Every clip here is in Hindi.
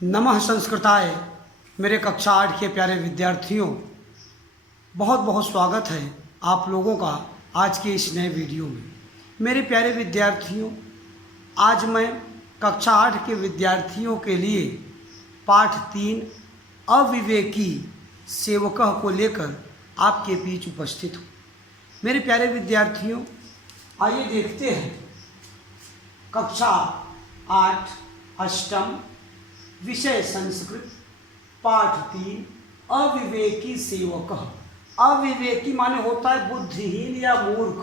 नमः संस्कृताय। मेरे कक्षा 8 के प्यारे विद्यार्थियों, बहुत बहुत स्वागत है आप लोगों का आज के इस नए वीडियो में। मेरे प्यारे विद्यार्थियों, आज मैं कक्षा 8 के विद्यार्थियों के लिए पाठ 3 अविवेकी सेवकः को लेकर आपके बीच उपस्थित हूँ। मेरे प्यारे विद्यार्थियों, आइए देखते हैं कक्षा 8 अष्टम विषय संस्कृत पाठ 3 अविवेकी सेवकः। अविवेकी माने होता है बुद्धिहीन या मूर्ख।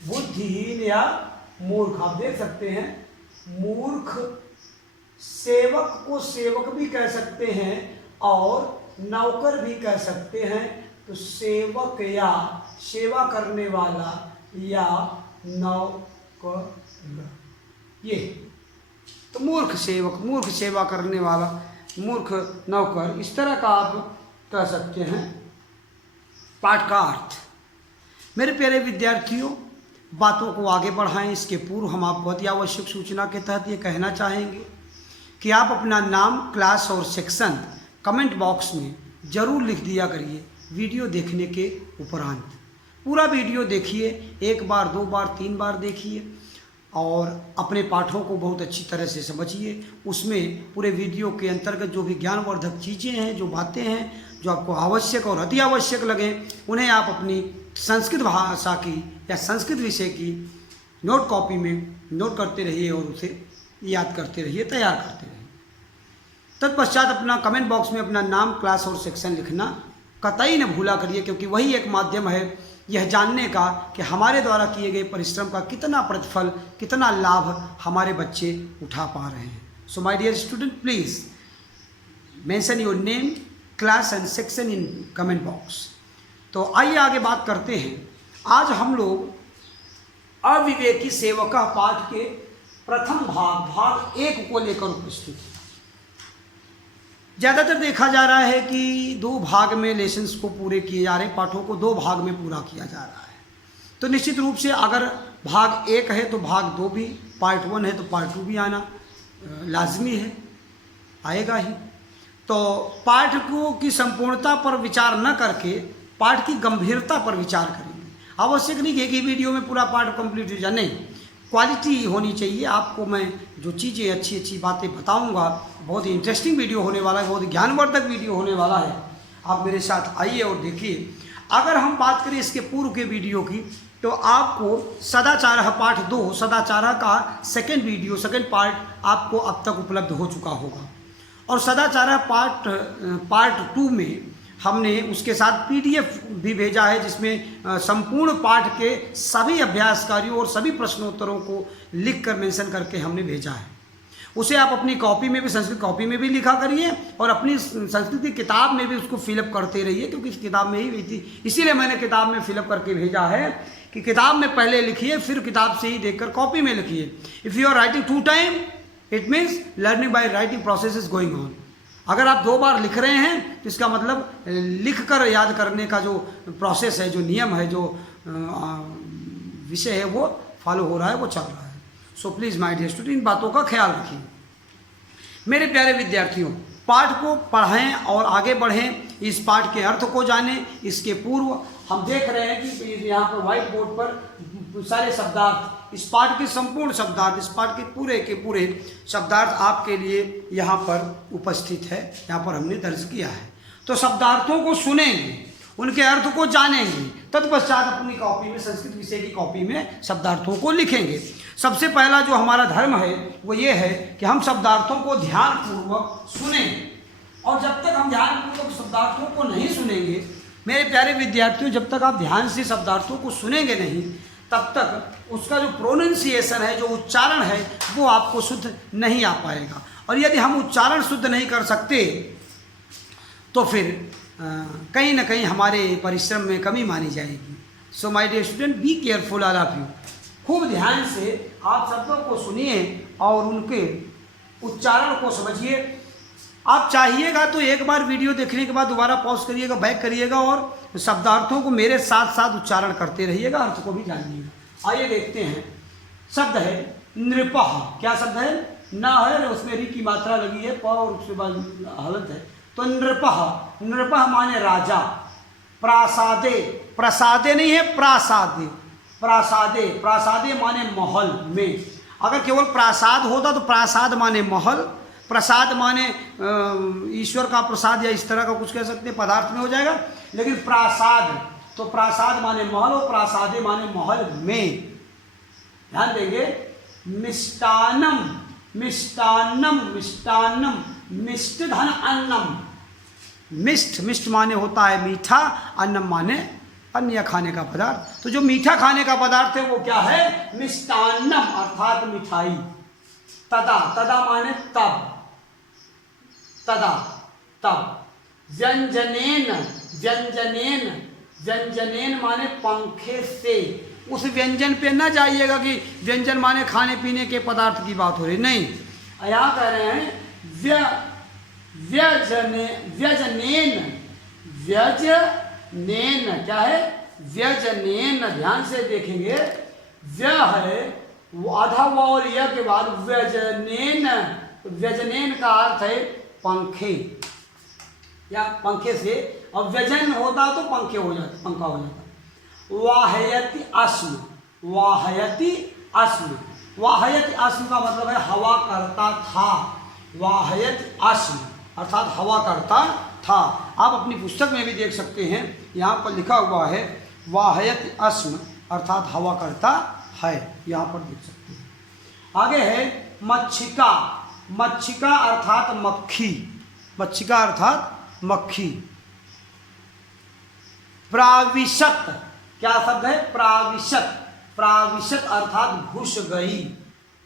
बुद्धिहीन या मूर्ख, आप देख सकते हैं मूर्ख। सेवक को सेवक भी कह सकते हैं और नौकर भी कह सकते हैं। तो सेवक या सेवा करने वाला या नौकर, ये तो मूर्ख सेवक, मूर्ख सेवा करने वाला, मूर्ख नौकर, इस तरह का आप कह सकते हैं पाठ का अर्थ। मेरे प्यारे विद्यार्थियों, बातों को आगे बढ़ाएं इसके पूर्व हम आपको अति आवश्यक सूचना के तहत ये कहना चाहेंगे कि आप अपना नाम, क्लास और सेक्शन कमेंट बॉक्स में ज़रूर लिख दिया करिए वीडियो देखने के उपरांत। पूरा वीडियो देखिए, एक बार, दो बार, 3 बार देखिए और अपने पाठों को बहुत अच्छी तरह से समझिए। उसमें पूरे वीडियो के अंतर्गत जो भी ज्ञानवर्धक चीज़ें हैं, जो बातें हैं, जो आपको आवश्यक और अति आवश्यक लगें, उन्हें आप अपनी संस्कृत भाषा की या संस्कृत विषय की नोट कॉपी में नोट करते रहिए और उसे याद करते रहिए, तैयार करते रहिए। तत्पश्चात अपना कमेंट बॉक्स में अपना नाम, क्लास और सेक्शन लिखना कतई न भूला करिए, क्योंकि वही एक माध्यम है यह जानने का कि हमारे द्वारा किए गए परिश्रम का कितना प्रतिफल, कितना लाभ हमारे बच्चे उठा पा रहे हैं। So my dear student, please mention your name, class and section in comment box. तो आइए आगे बात करते हैं। आज हम लोग अविवेकी सेवकः पाठ के प्रथम भाग 1 को लेकर उपस्थित हैं। ज़्यादातर देखा जा रहा है कि 2 भाग में लेसन्स को पूरे किए जा रहे हैं, पाठों को 2 भाग में पूरा किया जा रहा है। तो निश्चित रूप से अगर भाग 1 है तो भाग 2 भी, पार्ट 1 है तो पार्ट 2 भी आना लाजमी है, आएगा ही। तो पाठ को की संपूर्णता पर विचार न करके पाठ की गंभीरता पर विचार करेंगे। आवश्यक नहीं कि एक ही वीडियो में पूरा पाठ कंप्लीट हो जाए, नहीं, क्वालिटी होनी चाहिए। आपको मैं जो चीज़ें अच्छी अच्छी बातें बताऊंगा, बहुत ही इंटरेस्टिंग वीडियो होने वाला है, बहुत ही ज्ञानवर्धक वीडियो होने वाला है। आप मेरे साथ आइए और देखिए। अगर हम बात करें इसके पूर्व के वीडियो की, तो आपको सदाचारः पाठ 2 सदाचारः का सेकंड पार्ट आपको अब तक उपलब्ध हो चुका होगा। और सदाचारः पार्ट 2 में हमने उसके साथ PDF भी भेजा है, जिसमें संपूर्ण पाठ के सभी अभ्यास कार्यों और सभी प्रश्नोत्तरों को लिखकर मेंशन करके हमने भेजा है। उसे आप अपनी कॉपी में भी, संस्कृत कॉपी में भी लिखा करिए और अपनी संस्कृत की किताब में भी उसको फिलअप करते रहिए, क्योंकि इस किताब में ही थी, इसीलिए मैंने किताब में फिलअप करके भेजा है कि किताब में पहले लिखिए, फिर किताब से ही देखकर कॉपी में लिखिए। If you are writing 2 time, it means learning by writing process is going on. अगर आप 2 बार लिख रहे हैं तो इसका मतलब लिख कर याद करने का जो प्रोसेस है, जो नियम है, जो विषय है, वो फॉलो हो रहा है, वो चल रहा है। So please my dear student, इन बातों का ख्याल रखिए। मेरे प्यारे विद्यार्थियों, पाठ को पढ़ें और आगे बढ़ें, इस पाठ के अर्थ को जानें। इसके पूर्व हम देख रहे हैं कि यहाँ पर व्हाइट बोर्ड पर सारे शब्दार्थ, इस पाठ के संपूर्ण शब्दार्थ, इस पाठ के पूरे शब्दार्थ आपके लिए यहाँ पर उपस्थित है, यहाँ पर हमने दर्ज किया है। तो शब्दार्थों को सुनेंगे, उनके अर्थ को जानेंगे, तत्पश्चात अपनी कॉपी में, संस्कृत विषय की कॉपी में शब्दार्थों को लिखेंगे। सबसे पहला जो हमारा धर्म है वो ये है कि हम शब्दार्थों को ध्यानपूर्वक सुनें। और जब तक हम ध्यानपूर्वक शब्दार्थों को नहीं सुनेंगे, मेरे प्यारे विद्यार्थियों, जब तक आप ध्यान से शब्दार्थों को सुनेंगे नहीं, तब तक उसका जो प्रोनाउंसिएशन है, जो उच्चारण है, वो आपको शुद्ध नहीं आ पाएगा। और यदि हम उच्चारण शुद्ध नहीं कर सकते तो फिर कहीं ना कहीं हमारे परिश्रम में कमी मानी जाएगी। So my dear student, be careful all of you. खूब ध्यान से आप शब्दों को सुनिए और उनके उच्चारण को समझिए। आप चाहिएगा तो एक बार वीडियो देखने के बाद दोबारा पॉज करिएगा, बैक करिएगा और शब्दार्थों को मेरे साथ साथ उच्चारण करते रहिएगा, अर्थ को भी जानिएगा। आइए देखते हैं। शब्द है नृपः। क्या शब्द है? ना है, उसमें री की मात्रा लगी है, प और उसके बाद हलंत है। तो नृपः, नृपः माने राजा। प्रासादे, प्रसादे नहीं है, प्रासादे, प्रासादे, प्रासादे माने महल में। अगर केवल प्रासाद होता तो प्रासाद माने महल, प्रसाद माने ईश्वर का प्रसाद या इस तरह का कुछ कह सकते हैं, पदार्थ में हो जाएगा। लेकिन प्रासाद, तो प्रासाद माने महल और प्रासादे माने महल में। ध्यान देंगे। मिष्टान्नम, मिष्टान्नम, मिष्टान्नम, मिष्ट धन अन्नम। मिष्ट, मिष्ट माने होता है मीठा, अन्नम माने अन्य खाने का पदार्थ। तो जो मीठा खाने का पदार्थ है वो क्या है? मिष्टान्नम अर्थात मिठाई। तदा, तदा माने तब, तदा तब। व्यंजनेन, व्यंजनेन, व्यंजनेन माने पंखे से। उस व्यंजन पे ना जाइएगा कि व्यंजन माने खाने पीने के पदार्थ की बात हो रही, नहीं। यहाँ कह रहे हैं व्यजने, व्यजनेन, व्यजनेन क्या है? व्यजनेन। ध्यान से देखेंगे, व्य है वो आधा व और य के बाद व्यजनेन। व्यजनेन का अर्थ है पंखे या पंखे से, और व्यजन होता तो पंखे हो जाते, पंखा हो जाता। वाहयति अस्म, वाहयति अस्म, वाहयति अस्म का मतलब है हवा करता था। वाहयति अस्म अर्थात हवा करता था। आप अपनी पुस्तक में भी देख सकते हैं, यहाँ पर लिखा हुआ है वाहयति अस्म अर्थात हवा करता है, यहाँ पर देख सकते हैं। आगे है मच्छिका, मच्छिका अर्थात मक्खी, मच्छिका अर्थात मक्खी। प्राविशत, क्या शब्द है? प्राविशत, प्राविशत अर्थात घुस गई।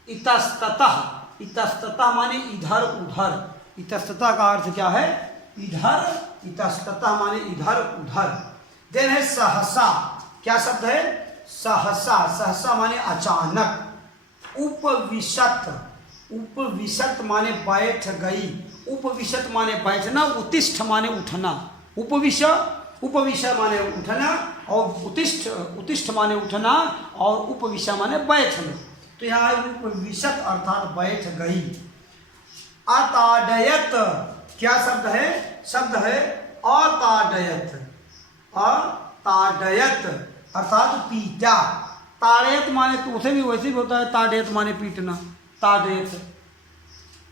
इतस्ततः, इतस्ततः माने इधर उधर। इतस्ततः का अर्थ क्या है? इधर, इतस्ततः माने इधर उधर। देन है सहसा, क्या शब्द है? सहसा, सहसा माने अचानक। उपविशत, उपविशत माने बैठ गई। उपविशत माने बैठना, उत्तिष्ठ माने उठना। उपविश, उपविश माने उठना, और उत्तिष्ठ, उत्तिष्ठ माने उठना, और उपविश माने बैठना। तो यहाँ उपविशत अर्थात बैठ गई। अताडयत, क्या शब्द है? शब्द है अताडयत, अताडयत अर्थात पीटा। ताड़यत माने तो उसे भी वैसे भी होता है, ताड़यत माने पीटना। ताड़यत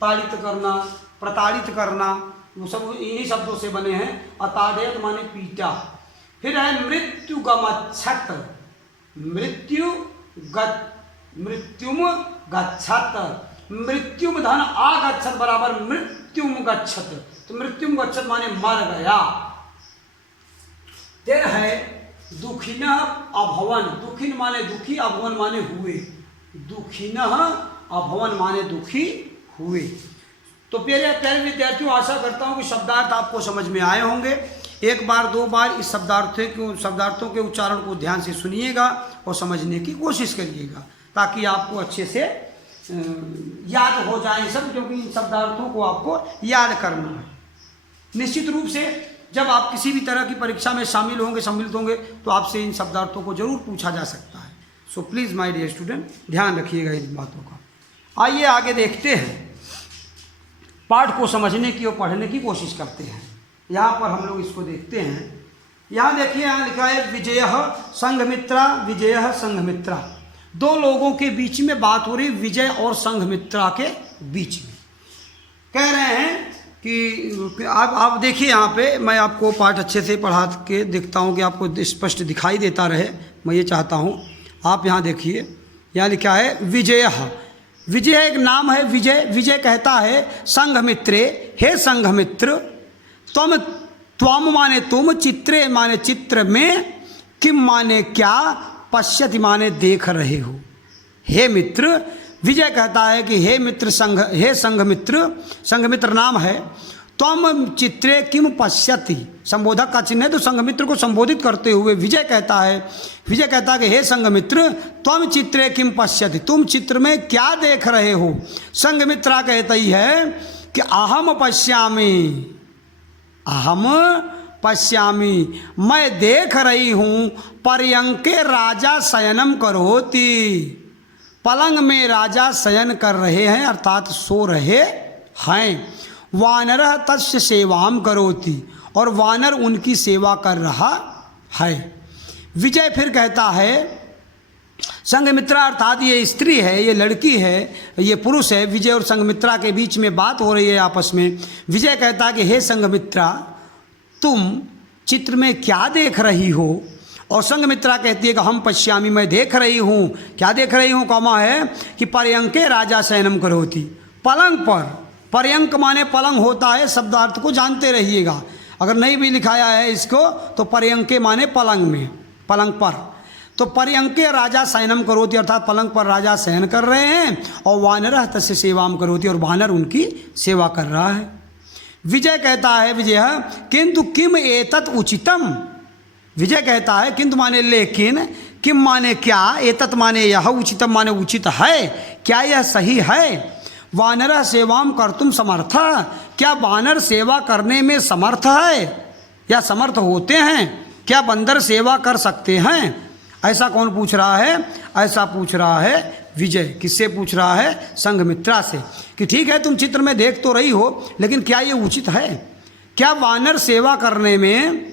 ताड़ित करना, प्रताड़ित करना, वो सब इन्हीं शब्दों से बने हैं। अताड़यत माने पीटा। फिर है मृत्यु गमच्छत, मृत्यु मृत्युम गच्छत। मृत्युम धन आगच्छत बराबर मृत्युम गच्छत, तो मृत्युम गच्छत माने मर गया। फिर है दुखिन अभवन, दुखिन माने दुखी, अभवन माने हुए। दुखिन अभवन माने दुखी हुए। तो प्यारे प्यारे विद्यार्थियों, आशा करता हूँ कि शब्दार्थ आपको समझ में आए होंगे। एक बार दो बार इस शब्दार्थों के उच्चारण को ध्यान से सुनिएगा और समझने की कोशिश करिएगा, ताकि आपको अच्छे से याद हो जाए सब, क्योंकि इन शब्दार्थों को आपको याद करना है। निश्चित रूप से जब आप किसी भी तरह की परीक्षा में शामिल होंगे, सम्मिलित होंगे, तो आपसे इन शब्दार्थों को जरूर पूछा जा सकता है। So please my dear student, ध्यान रखिएगा इन बातों का। आइए आगे देखते हैं, पाठ को समझने की और पढ़ने की कोशिश करते हैं। यहाँ पर हम लोग इसको देखते हैं। यहाँ देखिए, यहाँ लिखा है विजयः संघमित्रा, विजयः संघमित्रा। दो लोगों के बीच में बात हो रही, विजय और संघमित्रा के बीच में। कह रहे हैं कि आप देखिए, यहाँ पे मैं आपको पाठ अच्छे से पढ़ा के देखता हूँ कि आपको स्पष्ट दिखाई देता रहे, मैं ये चाहता हूँ। आप यहाँ देखिए, यहाँ लिखा है विजयः, विजय एक नाम है। विजय, विजय कहता है संघमित्रे, हे संघमित्र, त्वम माने तुम, चित्रे माने चित्र में, किम माने क्या, पश्यति माने देख रहे हो। हे मित्र, विजय कहता है कि हे मित्र संघ, हे संघमित्र, संघमित्र नाम है। त्वम चित्रे किम पश्यति, संबोधक का चिन्ह है, तो संघमित्र को संबोधित करते हुए विजय कहता है, विजय कहता है कि हे संघमित्र, त्वम चित्रे किम पश्यति, तुम चित्र में क्या देख रहे हो। संघमित्रा कहती है कि अहम पश्यामि, अहम पश्यामि, मैं देख रही हूँ, पर्यंके राजा शयनम करोति, पलंग में राजा शयन कर रहे हैं, अर्थात सो रहे हैं। वानरः तस्य सेवाम करोति, और वानर उनकी सेवा कर रहा है। विजय फिर कहता है, संघमित्रा अर्थात ये स्त्री है, ये लड़की है, ये पुरुष है। विजय और संघमित्रा के बीच में बात हो रही है आपस में। विजय कहता है कि हे संघमित्रा, तुम चित्र में क्या देख रही हो? और संघमित्रा कहती है कि हम पश्यामी, मैं देख रही हूँ। क्या देख रही हूँ? कौमा है कि पर्यंके राजा शयनम करोति, पलंग पर। पर्यंक माने पलंग होता है, शब्दार्थ को जानते रहिएगा। अगर नहीं भी लिखाया है इसको तो पर्यंके माने पलंग में, पलंग पर। तो पर्यंके राजा शयनम करोति अर्थात पलंग पर राजा शयन कर रहे हैं, और वानरः तस्य सेवाम करोति, और वानर उनकी सेवा कर रहा है। विजय कहता है, विजय किंतु किम एतत् उचितम। विजय कहता है किंतु माने लेकिन, किम माने क्या, एतत् माने यह, उचितम माने उचित है, क्या यह सही है? वानरः सेवाम कर्तुम समर्थ, क्या वानर सेवा करने में समर्थ है या समर्थ होते हैं? क्या बंदर सेवा कर सकते हैं? ऐसा कौन पूछ रहा है? ऐसा पूछ रहा है विजय। किससे पूछ रहा है? संघमित्रा से। कि ठीक है, तुम चित्र में देख तो रही हो, लेकिन क्या ये उचित है? क्या वानर सेवा करने में,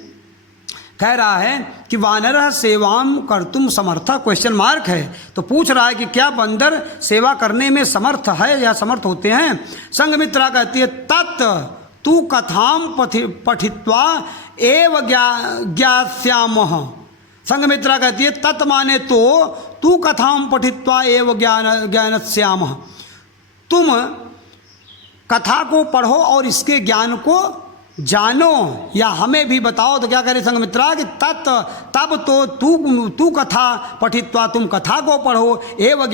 कह रहा है कि वानरः सेवाम कर्तुम समर्थ, क्वेश्चन मार्क है। तो पूछ रहा है कि क्या बंदर सेवा करने में समर्थ है या समर्थ होते हैं? संघमित्रा कहती है, तत् तू कथाम पठित्वा एव ज्ञास्यामः। संघमित्रा कहती है, तत् माने तो, तू कथाम पठित्वा एव ज्ञानस्यामः, तुम कथा को पढ़ो और इसके ज्ञान को जानो या हमें भी बताओ। तो क्या करे संघमित्रा कि तत्, तब तो तू कथा पठित्वा, तुम कथा को पढ़ो, एव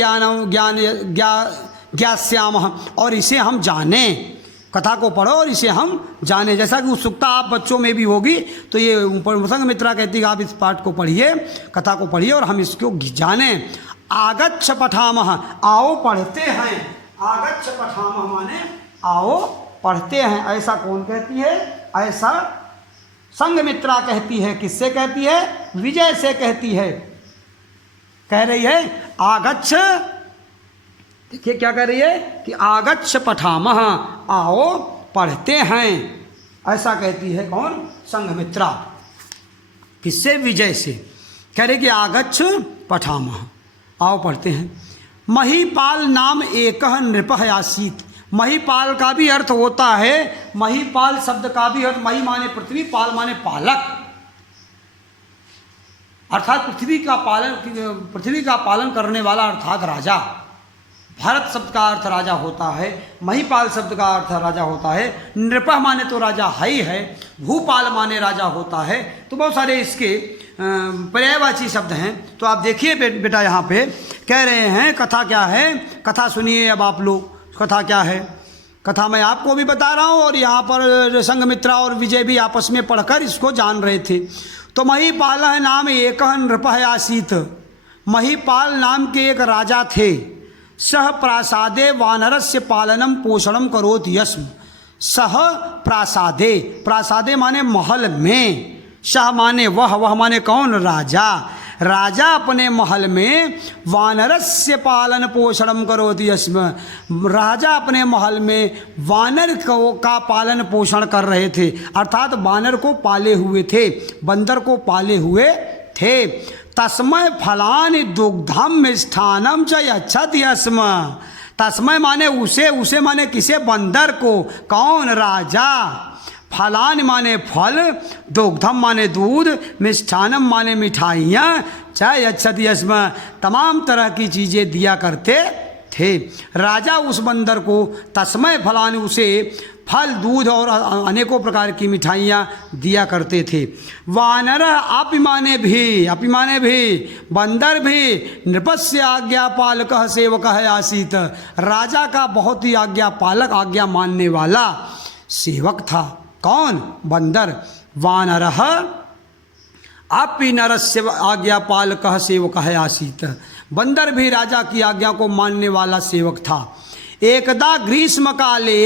ज्ञास्यामः, और इसे हम जाने। कथा को पढ़ो और इसे हम जाने। जैसा कि उत्सुकता आप बच्चों में भी होगी, तो ये संघमित्रा कहती है आप इस पाठ को पढ़िए, कथा को पढ़िए और हम इसको जाने। आगच्छ पठामः, आओ पढ़ते हैं। आगच्छ पठामः माने आओ पढ़ते हैं। ऐसा कौन कहती है? ऐसा संघमित्रा कहती है। किससे कहती है? विजय से कहती है। कह रही है आगच्छ, देखिए क्या कह रही है कि आगच्छ पठामः, आओ पढ़ते हैं। ऐसा कहती है कौन? संघमित्रा। किससे? विजय से। कह रहे कि आगच्छ पठामः, आओ पढ़ते हैं। महीपाल नाम एकः नृपः आसीत्। महीपाल का भी अर्थ होता है, महीपाल शब्द का भी अर्थ, मही माने पृथ्वी, पाल माने पालक, अर्थात पृथ्वी का पालन करने वाला अर्थात राजा। भारत शब्द का अर्थ राजा होता है, महीपाल शब्द का अर्थ राजा होता है। नृपः माने तो राजा ही है, भूपाल माने राजा होता है। तो बहुत सारे इसके पर्यायवाची शब्द हैं। तो आप देखिए बेटा, यहाँ पे कह रहे हैं कथा क्या है। कथा सुनिए अब आप लोग। कथा क्या है? कथा मैं आपको भी बता रहा हूँ, और यहाँ पर संघमित्रा और विजय भी आपस में पढ़कर इसको जान रहे थे। तो महीपाल नाम एकः नृपः आसीत्। महीपाल नाम के एक राजा थे। सह प्रासादे वानरस्य पालनम पोषणम करोति यस्म। सह प्रासादे, प्रासादे माने महल में, सह माने वह माने कौन? राजा। राजा अपने महल में वानरस्य पालन पोषणम करोति यस्म। राजा अपने महल में वानर का पालन पोषण कर रहे थे, अर्थात वानर को पाले हुए थे, बंदर को पाले हुए थे। तस्मय फलानि दुग्धम मिष्ठानम च यच्छति यस्म। तस्मय माने उसे माने किसे? बंदर को। कौन? राजा। फलान माने फल, दुग्धम माने दूध, मिष्ठानम माने मिठाइयाँ, च यच्छति यस्म तमाम तरह की चीज़ें दिया करते थे। राजा उस बंदर को तस्मय फलानि, उसे फल, दूध और अनेकों प्रकार की मिठाइयाँ दिया करते थे। वानर अपिमाने भी, बंदर भी नृपस्य आज्ञा पालकः सेवकः आसीत्। राजा का बहुत ही आज्ञा पालक, आज्ञा मानने वाला सेवक था। कौन? बंदर। वानरः अपि नरस्य आज्ञा पालकः सेवकः आसीत्। बंदर भी राजा की आज्ञा को मानने वाला सेवक था। एकदा ग्रीष्म काले,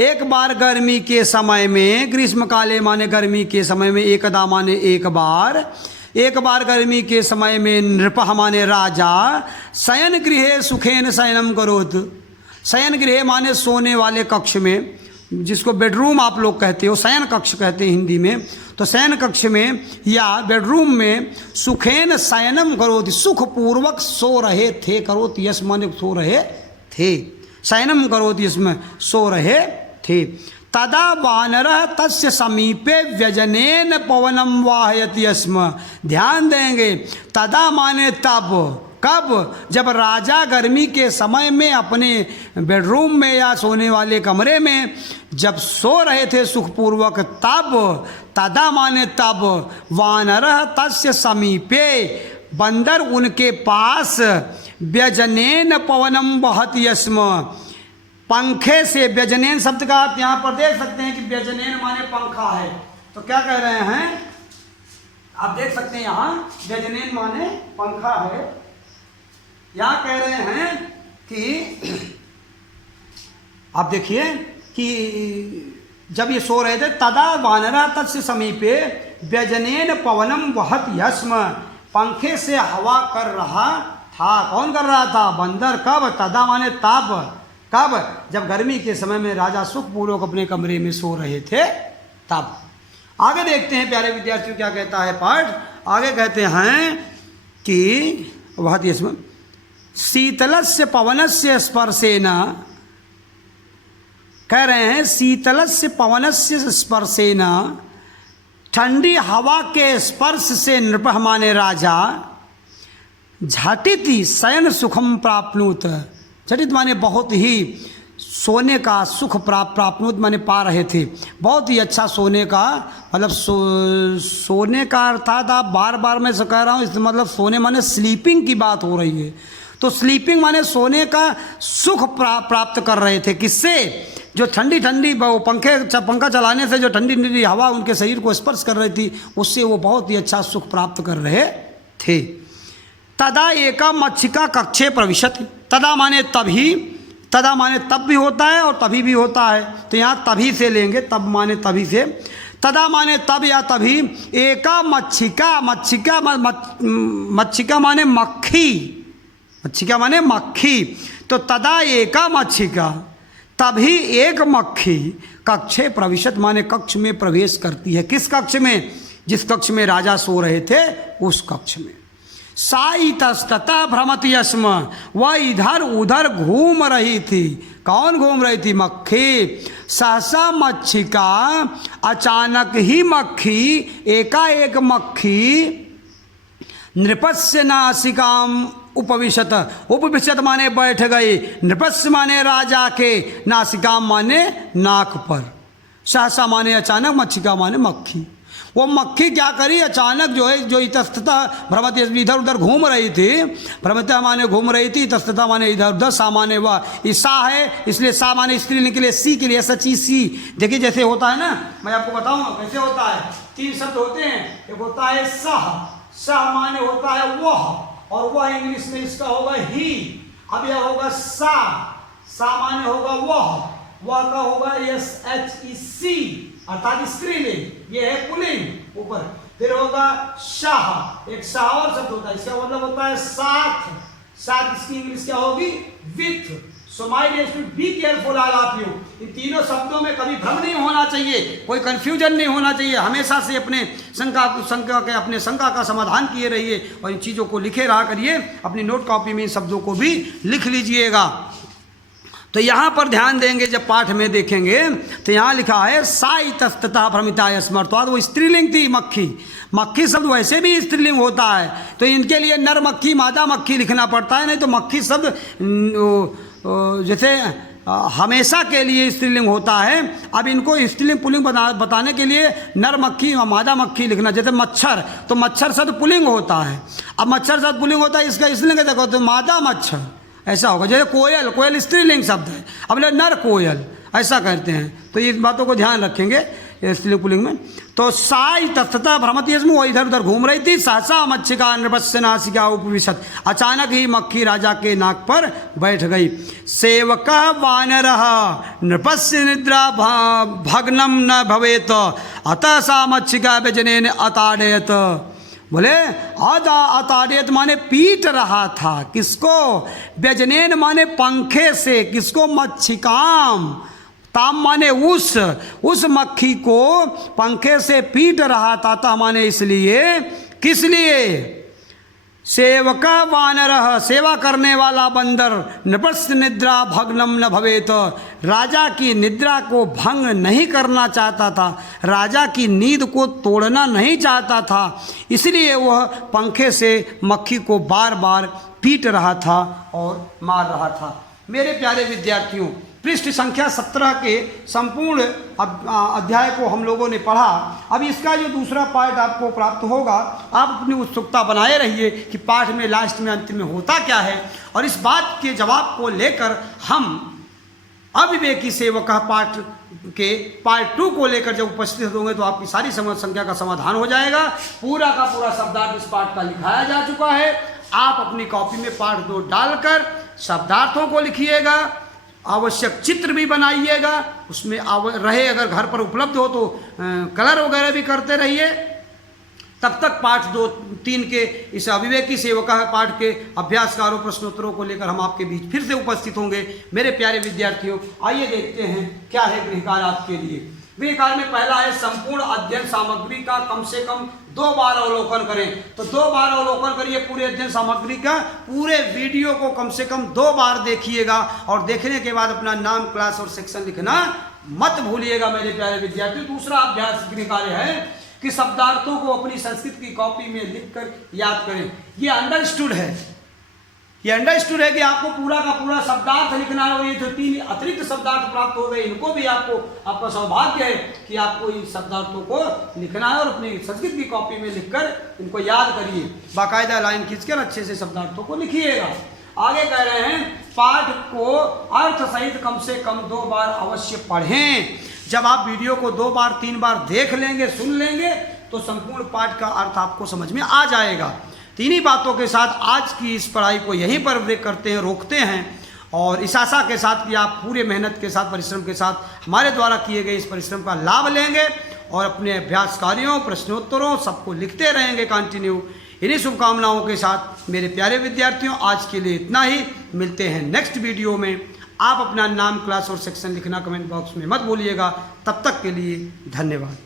एक बार गर्मी के समय में, ग्रीष्म काले माने गर्मी के समय में, एकदा माने एक बार, एक बार गर्मी के समय में नृपः माने राजा शयन गृहे सुखेन शयनम करोत। शयन गृह माने सोने वाले कक्ष में, जिसको बेडरूम आप लोग कहते हो, शयन कक्ष कहते हैं हिंदी में। तो शयन कक्ष में या बेडरूम में सुखेन शयनम करोति, सुखपूर्वक सो रहे थे। करोति यश माने सो रहे थे, शयनम करोति इसमें सो रहे थे। तदा वानरः तस्य समीपे व्यजनेन पवनम वाहयति स्म। ध्यान देंगे, तदा माने तब, कब? जब राजा गर्मी के समय में अपने बेडरूम में या सोने वाले कमरे में जब सो रहे थे सुखपूर्वक, तब, तदा माने तब, वानरः तस्य समीपे, बंदर उनके पास, व्यजनेन पवनम वहति स्म, पंखे से, व्यजनेन शब्द का आप यहाँ पर देख सकते हैं कि व्यजनेन माने पंखा है। तो क्या कह रहे हैं, आप देख सकते हैं यहाँ व्यजनेन माने पंखा है। यहाँ कह रहे हैं कि आप देखिए कि जब ये सो रहे थे, तदा वानरा तस्य समीपे व्यजनेन पवनम वहत यस्म, पंखे से हवा कर रहा था। कौन कर रहा था? बंदर। कब? तदा माने तब, कब? जब गर्मी के समय में राजा सुखपूर्वक अपने कमरे में सो रहे थे तब। आगे देखते हैं प्यारे विद्यार्थियों क्या कहता है पाठ। आगे कहते हैं कि वह इसमें शीतलस्य पवनस्य स्पर्शेन, कह रहे हैं शीतलस्य पवनस्य स्पर्शेन, ठंडी हवा के स्पर्श से नृपः माने राजा, झटिति शयन सुखम प्राप्नुत। झटित माने बहुत ही सोने का सुख प्राप्नुत माने पा रहे थे। बहुत ही अच्छा सोने का मतलब सोने का अर्थात आप बार बार मैं कह रहा हूँ, इस मतलब सोने माने स्लीपिंग की बात हो रही है। तो स्लीपिंग माने सोने का सुख प्राप्त कर रहे थे। किससे? जो ठंडी ठंडी पंखा चलाने से जो ठंडी ठंडी हवा उनके शरीर को स्पर्श कर रही थी, उससे वो बहुत ही अच्छा सुख प्राप्त कर रहे थे। तदा एका मच्छिका कक्षे प्रविशति। तदा माने तभी, तदा माने तब भी होता है और तभी भी होता है। तो यहाँ तभी से लेंगे, तब माने तभी से, तदा माने तब या तभी, एका मच्छिका, मच्छिका माने मक्खी, मच्छिका माने मक्खी। तो तदा एका मच्छिका, तभी एक मक्खी, कक्षे प्रविशत माने कक्ष में प्रवेश करती है। किस कक्ष में? जिस कक्ष में राजा सो रहे थे उस कक्ष में। सा इतस्ततः भ्रमति स्म, वह इधर उधर घूम रही थी। कौन घूम रही थी? मक्खी। सहसा मच्छिका, अचानक ही मक्खी, एकाएक मक्खी, नृपस्य नासिकाम उपविशत। उपविशत माने बैठ गई, नृपस्य माने राजा के, नासिकाम माने नाक पर। सहसा माने अचानक, मच्छिका माने मक्खी। वो मक्खी क्या करी? अचानक जो है, जो इतस्ततः भ्रमति, इधर उधर घूम रही थी। भ्रमति माने घूम रही थी, इतस्ततः माने इधर उधर, सा माने वह, ईसा है इसलिए सा माने स्त्रीलिंग के लिए, सी के लिए सची सी। देखिए जैसे होता है ना, मैं आपको बताऊंगा कैसे होता है। तीन शब्द होते हैं, एक होता है सह, सह माने होता है वह, और वह इंग्लिश में इसका होगा ही। अब यह होगा सा, सा माने होगा वह का होगा SHEC अर्थात स्त्रीलिंग, ये है पुल्लिंग ऊपर। फिर होगा शाह, एक शाह और शब्द होता है, इसका मतलब होता है साथ। साथ इसकी इंग्लिश क्या होगी? With. So my dear student, be careful all of you. इन तीनों शब्दों में कभी भ्रम नहीं होना चाहिए, कोई कंफ्यूजन नहीं होना चाहिए। हमेशा से अपने शंका का समाधान किए रहिए और इन चीज़ों को लिखे रहा करिए। अपनी नोट कॉपी में इन शब्दों को भी लिख लीजिएगा। तो यहाँ पर ध्यान देंगे, जब पाठ में देखेंगे तो यहाँ लिखा है सा इतस्ततः भ्रमिता स्मर्त्वाद। वो स्त्रीलिंग थी मक्खी। मक्खी शब्द वैसे भी स्त्रीलिंग होता है, तो इनके लिए नर मक्खी मादा मक्खी लिखना पड़ता है, नहीं तो मक्खी शब्द जैसे हमेशा के लिए स्त्रीलिंग होता है। अब इनको स्त्रीलिंग पुल्लिंग बताने के लिए नर मक्खी और मादा मक्खी लिखना। जैसे मच्छर, तो मच्छर शब्द पुल्लिंग होता है। अब मच्छर शब्द पुल्लिंग होता है, इसका स्त्रीलिंग देखो तो मादा मच्छर ऐसा होगा। जैसे कोयल, कोयल स्त्रीलिंग शब्द है, अब नर कोयल ऐसा कहते हैं। तो इस बातों को ध्यान रखेंगे स्त्रीलिंग पुल्लिंग में। तो साई तस्ततः भ्रमति स्म, वो इधर उधर घूम रही थी। सहसा मच्छिका नृपस्य नासिका उपविशत, अचानक ही मक्खी राजा के नाक पर बैठ गई। सेवक वानरः नृपस्य निद्रा भग्नम न भवेत, अतः सा मच्छिका व्यजनेन अताड़यत। बोले आदा अताड़ियत माने पीट रहा था, किसको? व्यजनेन माने पंखे से, किसको? मच्छिकाम। ताम माने उस मक्खी को पंखे से पीट रहा था। ता माने इसलिए, किस लिए? सेवका वानरः, सेवा करने वाला बंदर, नृपस्य निद्रा भग्नम न भवेत, राजा की निद्रा को भंग नहीं करना चाहता था, राजा की नींद को तोड़ना नहीं चाहता था, इसलिए वह पंखे से मक्खी को बार बार पीट रहा था और मार रहा था। मेरे प्यारे विद्यार्थियों, पृष्ठ संख्या 17 के संपूर्ण अध्याय को हम लोगों ने पढ़ा। अब इसका जो दूसरा पार्ट आपको प्राप्त होगा, आप अपनी उत्सुकता बनाए रहिए कि पाठ में लास्ट में अंत में होता क्या है, और इस बात के जवाब को लेकर हम अविवेकी सेवक पाठ के पार्ट 2 को लेकर जब उपस्थित होंगे तो आपकी सारी समस्या का समाधान हो जाएगा। पूरा का पूरा शब्दार्थ इस पाठ का लिखाया जा चुका है। आप अपनी कॉपी में पाठ 2 डालकर शब्दार्थों को लिखिएगा, आवश्यक चित्र भी बनाइएगा, उसमें रहे अगर घर पर उपलब्ध हो तो कलर वगैरह भी करते रहिए। तब तक पाठ 2-3 के इस अविवेकी सेवका पाठ के अभ्यासकारों प्रश्नोत्तरों को लेकर हम आपके बीच फिर से उपस्थित होंगे। मेरे प्यारे विद्यार्थियों, आइए देखते हैं क्या है गृहकार्य आपके लिए। गृहकार्य में पहला है संपूर्ण अध्ययन सामग्री का कम से कम 2 बार अवलोकन करें। तो 2 बार अवलोकन करिए पूरे अध्ययन सामग्री का, पूरे वीडियो को कम से कम 2 बार देखिएगा, और देखने के बाद अपना नाम, क्लास और सेक्शन लिखना मत भूलिएगा मेरे प्यारे विद्यार्थी। दूसरा अभ्यास गृहकार्य है कि शब्दार्थों को अपनी संस्कृत की कॉपी में लिखकर याद करें। ये अंडरस्टूड है, ये अंडरस्टूड है कि आपको पूरा का पूरा शब्दार्थ लिखना है, और ये जो 3 अतिरिक्त शब्दार्थ प्राप्त हो गए इनको भी आपका सौभाग्य है कि आपको इन शब्दार्थों को लिखना है और अपनी संस्कृत की कॉपी में लिखकर इनको याद करिए। बाकायदा लाइन खींचकर अच्छे से शब्दार्थों को लिखिएगा। आगे कह रहे हैं पाठ को अर्थ सहित कम से कम 2 बार अवश्य पढ़ें। जब आप वीडियो को 2 बार 3 बार देख लेंगे, सुन लेंगे, तो संपूर्ण पाठ का अर्थ आपको समझ में आ जाएगा। तीनों बातों के साथ आज की इस पढ़ाई को यहीं पर ब्रेक करते हैं, रोकते हैं, और इस आशा के साथ कि आप पूरे मेहनत के साथ, परिश्रम के साथ हमारे द्वारा किए गए इस परिश्रम का लाभ लेंगे और अपने अभ्यास कार्यों, प्रश्नोत्तरों सबको लिखते रहेंगे कंटिन्यू। इन्हीं शुभकामनाओं के साथ मेरे प्यारे विद्यार्थियों, आज के लिए इतना ही। मिलते हैं नेक्स्ट वीडियो में। आप अपना नाम, क्लास और सेक्शन लिखना कमेंट बॉक्स में मत भूलिएगा। तब तक के लिए धन्यवाद।